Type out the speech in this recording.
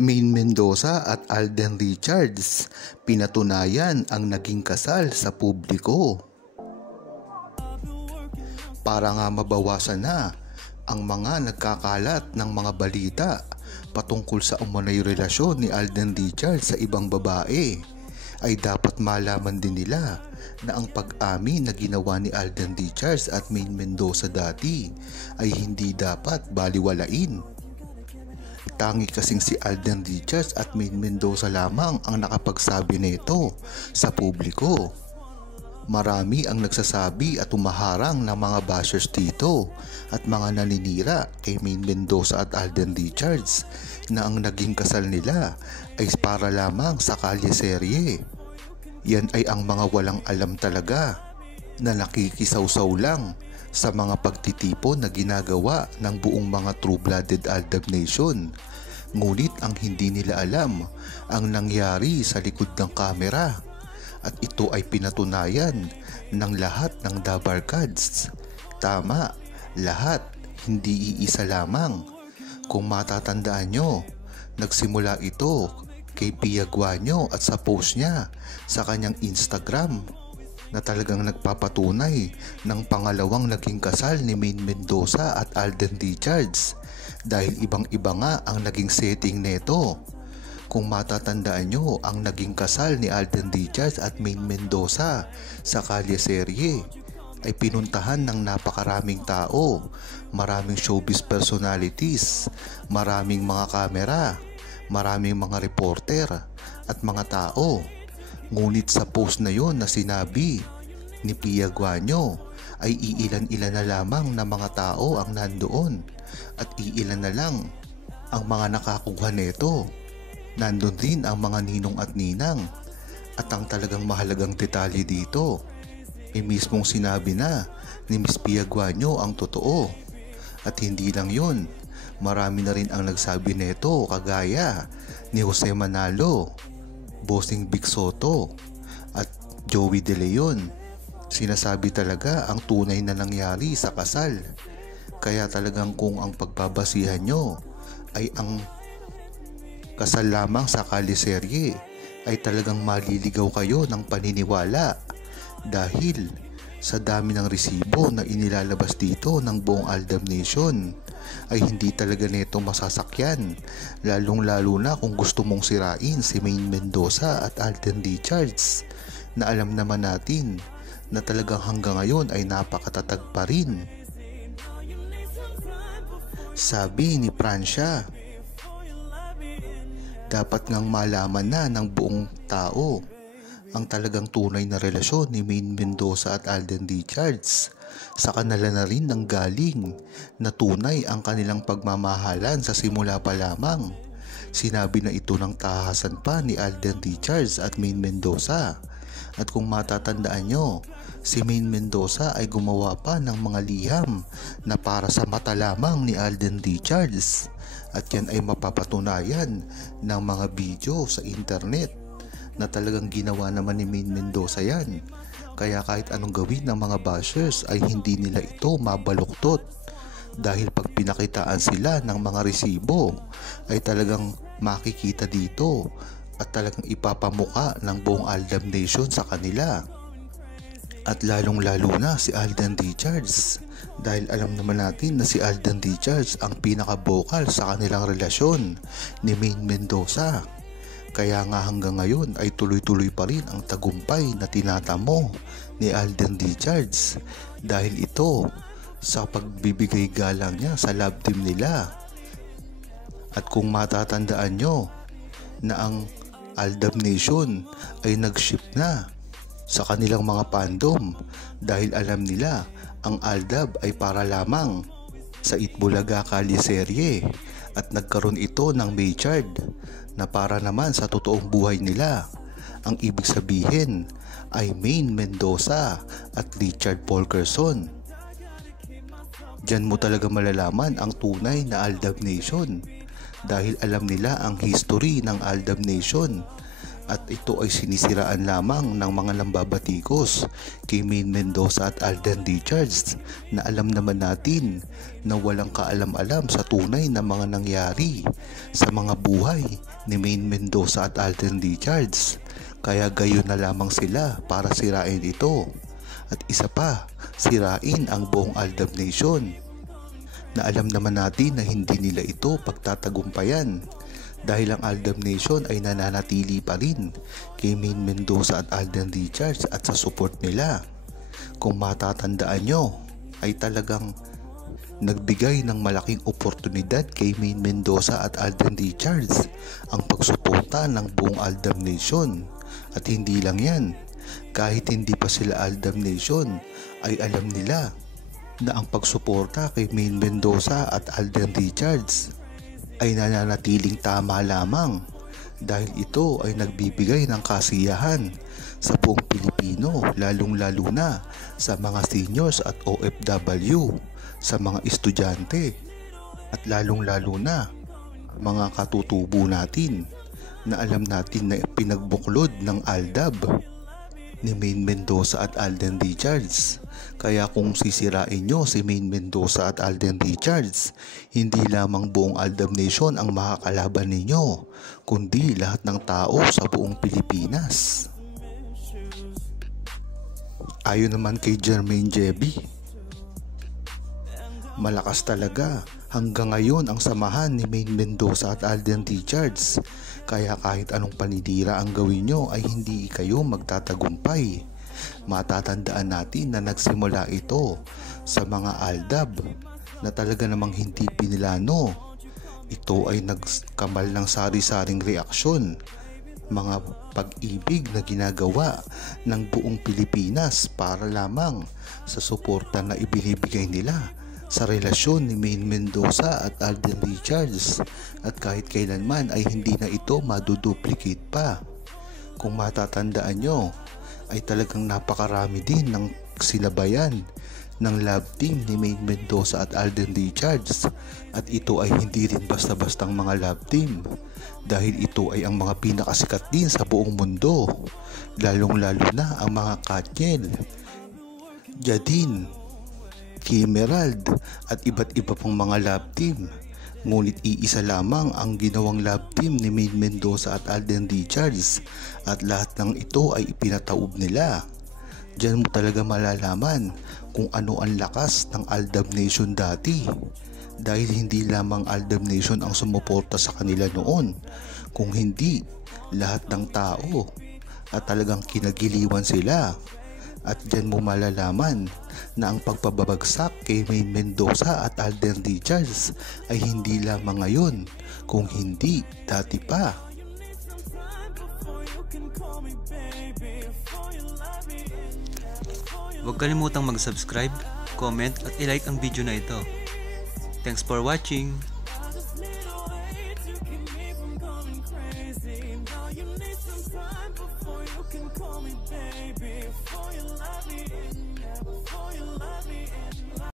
Maine Mendoza at Alden Richards, pinatunayan ang naging kasal sa publiko. Para nga mabawasan na ang mga nagkakalat ng mga balita patungkol sa umano'y relasyon ni Alden Richards sa ibang babae, ay dapat malaman din nila na ang pag-amin na ginawa ni Alden Richards at Maine Mendoza dati ay hindi dapat baliwalain. Tangi kasing si Alden Richards at Maine Mendoza lamang ang nakapagsabi nito sa publiko. Marami ang nagsasabi at umaharang ng mga bashers dito at mga naninira kay Maine Mendoza at Alden Richards na ang naging kasal nila ay para lamang sa kalye-serye. Yan ay ang mga walang alam talaga na nakikisawsaw lang sa mga pagtitipon na ginagawa ng buong mga true-blooded Aldab Nation. Ngunit ang hindi nila alam ang nangyari sa likod ng kamera, at ito ay pinatunayan ng lahat ng Dabarkads. Tama, lahat, hindi iisa lamang. Kung matatandaan nyo, nagsimula ito kay Pia Guanyo at sa post niya sa kanyang Instagram na talagang nagpapatunay ng pangalawang naging kasal ni Maine Mendoza at Alden Richards, dahil ibang-iba nga ang naging setting neto. Kung matatandaan nyo, ang naging kasal ni Alden Richards at Maine Mendoza sa kalye-serye ay pinuntahan ng napakaraming tao, maraming showbiz personalities, maraming mga kamera, maraming mga reporter at mga tao. Ngunit sa post na yon na sinabi ni Pia Guanyo ay iilan-ilan na lamang na mga tao ang nandoon at iilan na lang ang mga nakakuha nito. Nandun din ang mga ninong at ninang, at ang talagang mahalagang detalye dito ay mismong sinabi na ni Miss Pia Guanyo ang totoo. At hindi lang yun, marami na rin ang nagsabi nito kagaya ni Jose Manalo, Bossing Big Soto at Joey De Leon. Sinasabi talaga ang tunay na nangyari sa kasal. Kaya talagang kung ang pagbabasihan nyo ay ang kasal lamang sa kaliserye, ay talagang maliligaw kayo ng paniniwala, dahil sa dami ng resibo na inilalabas dito ng buong Aldab Nation ay hindi talaga neto masasakyan, lalong lalo na kung gusto mong sirain si Maine Mendoza at Alden Richards na alam naman natin na talagang hanggang ngayon ay napakatatag pa rin. Sabi ni Francia, dapat ngang malaman na ng buong tao ang talagang tunay na relasyon ni Maine Mendoza at Alden Richards. Sa kanila na rin nanggaling na tunay ang kanilang pagmamahalan sa simula pa lamang. Sinabi na ito ng tahasan pa ni Alden Richards at Maine Mendoza. At kung matatandaan nyo, si Maine Mendoza ay gumawa pa ng mga liham na para sa mata lamang ni Alden Richards. At yan ay mapapatunayan ng mga video sa internet na talagang ginawa naman ni Maine Mendoza yan. Kaya kahit anong gawin ng mga bashers ay hindi nila ito mabaluktot, dahil pag pinakitaan sila ng mga resibo ay talagang makikita dito at talagang ipapamuka ng buong Aldab Nation sa kanila. At lalong lalo na si Alden Richards, dahil alam naman natin na si Alden Richards ang pinaka-vocal sa kanilang relasyon ni Maine Mendoza. Kaya nga hanggang ngayon ay tuloy-tuloy pa rin ang tagumpay na tinatamo ni Alden Richards, dahil ito sa pagbibigay galang niya sa love team nila. At kung matatandaan nyo na ang Aldab Nation ay nag-shift na sa kanilang mga fandom, dahil alam nila ang Aldab ay para lamang sa Itbulaga kalye-serye, at nagkaroon ito ng Maychard na para naman sa totoong buhay nila. Ang ibig sabihin ay Maine Mendoza at Richard Polkerson. Diyan mo talaga malalaman ang tunay na Aldab Nation, dahil alam nila ang history ng Aldab Nation at ito ay sinisiraan lamang ng mga lambabatikos kay Maine Mendoza at Alden Richards na alam naman natin na walang kaalam-alam sa tunay na mga nangyari sa mga buhay ni Maine Mendoza at Alden Richards. Kaya gayon na lamang sila para sirain ito at isa pa, sirain ang buong Aldab Nation na alam naman natin na hindi nila ito pagtatagumpayan dahil ang Aldab Nation ay nananatili pa rin kay Maine Mendoza at Alden Richards at sa support nila. Kung matatandaan nyo ay talagang nagbigay ng malaking oportunidad kay Maine Mendoza at Alden Richards ang pagsuporta ng buong Aldab Nation. At hindi lang yan, kahit hindi pa sila Aldab Nation ay alam nila na ang pagsuporta kay Maine Mendoza at Alden Richards ay nananatiling tama lamang dahil ito ay nagbibigay ng kasiyahan sa buong Pilipino, lalong-lalo na sa mga seniors at OFW, sa mga estudyante at lalong-lalo na mga katutubo natin na alam natin na pinagbuklod ng Aldab ni Maine Mendoza at Alden Richards. Kaya kung sisirain nyo si Maine Mendoza at Alden Richards, hindi lamang buong Aldab Nation ang makakalaban ninyo, kundi lahat ng tao sa buong Pilipinas. Ayon naman kay Jermaine Jeby, malakas talaga hanggang ngayon ang samahan ni Maine Mendoza at Alden Richards. Kaya kahit anong paninira ang gawin nyo ay hindi kayo magtatagumpay. Matatandaan natin na nagsimula ito sa mga Aldab na talaga namang hindi pinilano. Ito ay nagkamal ng sari-saring reaksyon, mga pag-ibig na ginagawa ng buong Pilipinas para lamang sa suporta na ibinibigay nila sa relasyon ni Maine Mendoza at Alden Richards, at kahit kailanman ay hindi na ito maduduplicate pa. Kung matatandaan nyo ay talagang napakarami din ng sinabayan ng love team ni Maine Mendoza at Alden Richards, at ito ay hindi rin basta-bastang mga love team dahil ito ay ang mga pinakasikat din sa buong mundo, lalong-lalo na ang mga Katniel, Jadine, Kimerald at iba't iba pang mga love team. Ngunit iisa lamang ang ginawang love team ni Maine Mendoza at Alden Richards at lahat ng ito ay ipinataob nila. Diyan mo talaga malalaman kung ano ang lakas ng Aldab Nation dati, dahil hindi lamang Aldab Nation ang sumuporta sa kanila noon, kung hindi lahat ng tao, at talagang kinagiliwan sila. At diyan mo malalaman na ang pagpabagsak kay Maine Mendoza at Alden Richards ay hindi lamang ngayon, kung hindi dati pa. Huwag kalimutang mag-subscribe, comment at i-like ang video na ito. Thanks for watching!